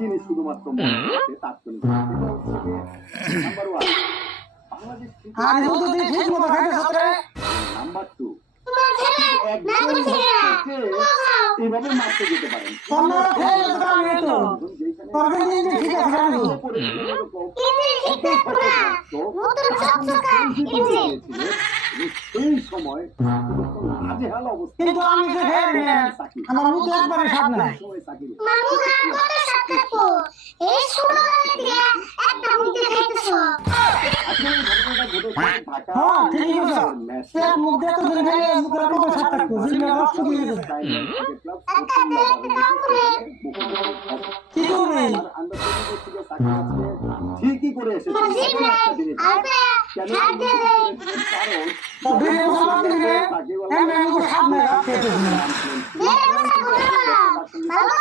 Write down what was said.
জিনিস শুধুমাত্র মনে রাখতে তাৎক্ষণিক নাম্বার 1 বাংলাদেশ আর যদি তুই ঠিক মতো খাইতে সত্রে নাম্বার 2 এইভাবে মারতে যেতে পারেন তোমরা খেয়ে যেতে পারবে তো তবে কিন্তু ঠিক আছে জানো এই সময় হাজেহাল অবস্থা কিন্তু আমি যে খেয়ে নি আমার মুখ একবারে স্বাদ নাই সময় সাকিব এই ছোটবেলা থেকে একটা মুখ দিয়ে খাইতেছো আসলে ঘটনাটা ঘটেছে ঢাকা হ্যাঁ ঠিক আছে এক মুখ দিয়ে তো দিন খেয়ে মুখের কত স্বাদ থাকবো জিনিস নষ্ট করে দিবে কি করবে ঠিকই করে এসেছে তবে সমাজ দিলে এমন মুখ স্বাদ নাই খেতে ভালো